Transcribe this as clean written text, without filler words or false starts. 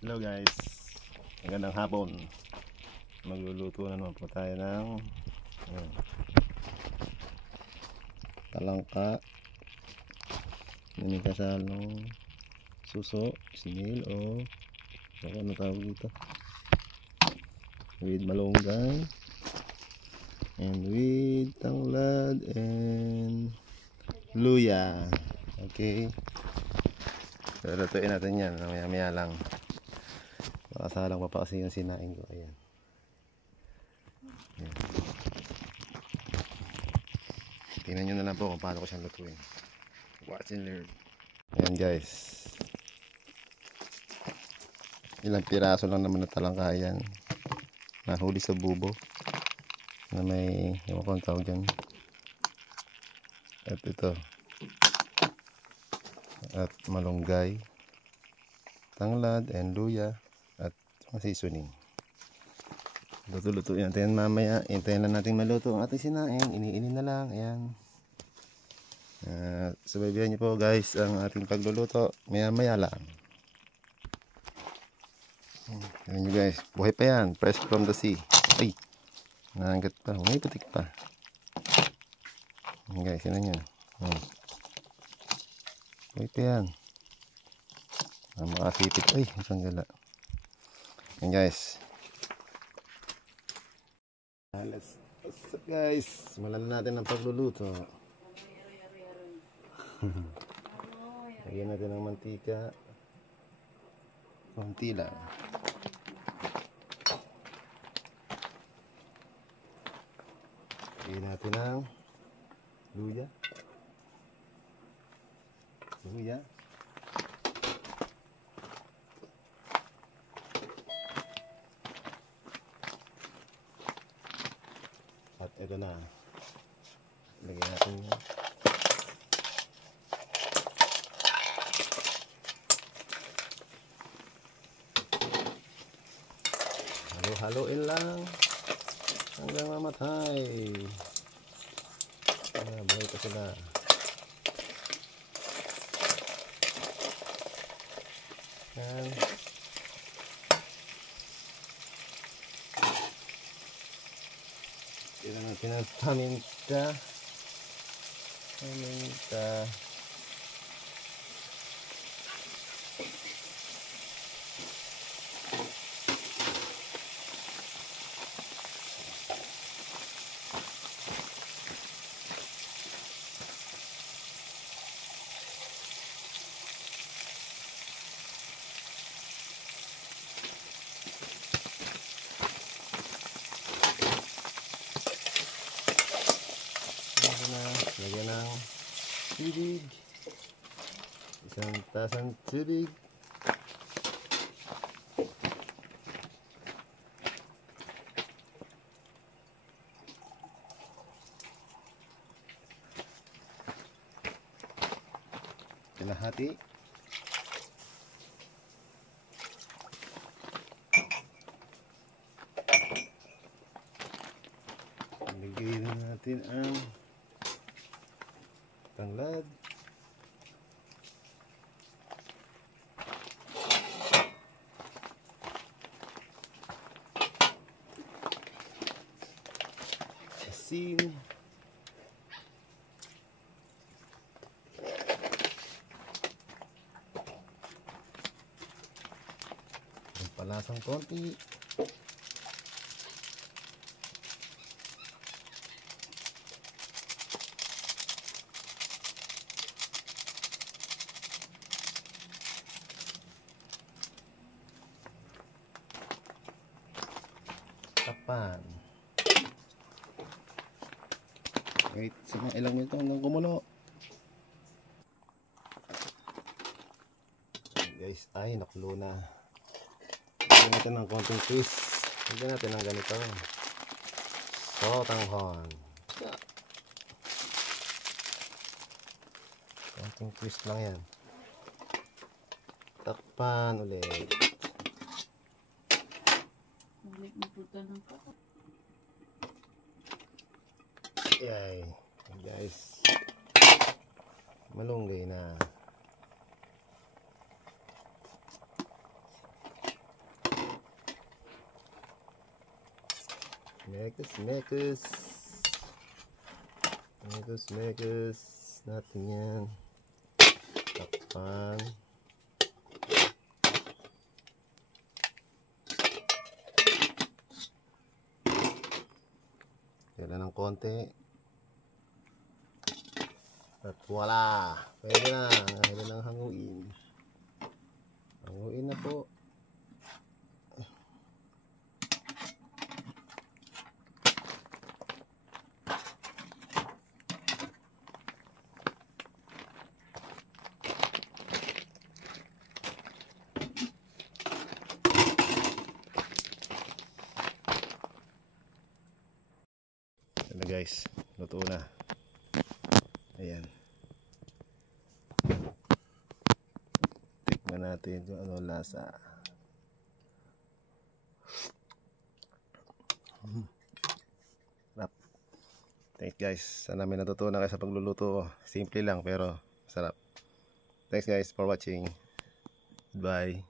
Hello guys, magandang hapon. Magluluto na naman po tayo ng talangka. May kasalong suso, snail o ano tawag dito, with malunggay and with tanglad and luya. Okay, lutuin natin yan maya maya lang. Nakasalang pa pa kasi yung sinain ko. Ayan. Ayan. Tingnan nyo na lang po kung paano ko siyang lutuin. Watch and learn. Ayan guys, ilang piraso lang naman na talangka yan, nahuli sa bubo na may ewan ko ang tawag dyan. At ito, at malunggay, tanglad and luya at seasoning. Luto-lutuin natin mamaya. Hintayin lang natin maluto ang ating sinaing. Iniinin na lang. Ayan. Subaybayan niyo po guys ang ating pagluluto. Maya-maya lang. Ayan nyo guys. Buhay pa yan. Fresh from the sea. Ay. Nangagat pa. May putik pa. Ayan guys. Yan nyo. Buhay pa yan. Makasipit. Ay. Isang gala. Ayan guys. Let's up guys. Simulan natin ang pagluluto. Lagyan natin ng mantika. Konti lang. Lagyan natin ng luya. At ito na. Lagyan natin yan. Halo-haloin lang hanggang mamatay. Buhay pa sila. Yan. Tignan natin ang paminta. Lagyan ng tubig. Isang tasang tubig. Kalahati. Lagyan natin ang tanglad. Asin. Ang palasang konti. Tapan. Wait, sa mga ilang minuto hanggang kumulo. Guys, ay nakulo na. Lagyan natin ng konting twist. Lagyan natin ng ganito. Sotanghon. Konting twist lang yan. Takpan ulit. Yay, guys, malunggay na. Mekus, mekus. Mekus, mekus. Natin yan. Takpan. Kailan ng konti. At wala. Pwede na. Pwede nang hanguin. Hanguin na po. Ano guys, luto na. Ayan. Tikman natin yung ano lasa. Sarap. Thanks guys. Sana may natutunan kayo sa pagluluto. Simple lang pero sarap. Thanks guys for watching. Goodbye.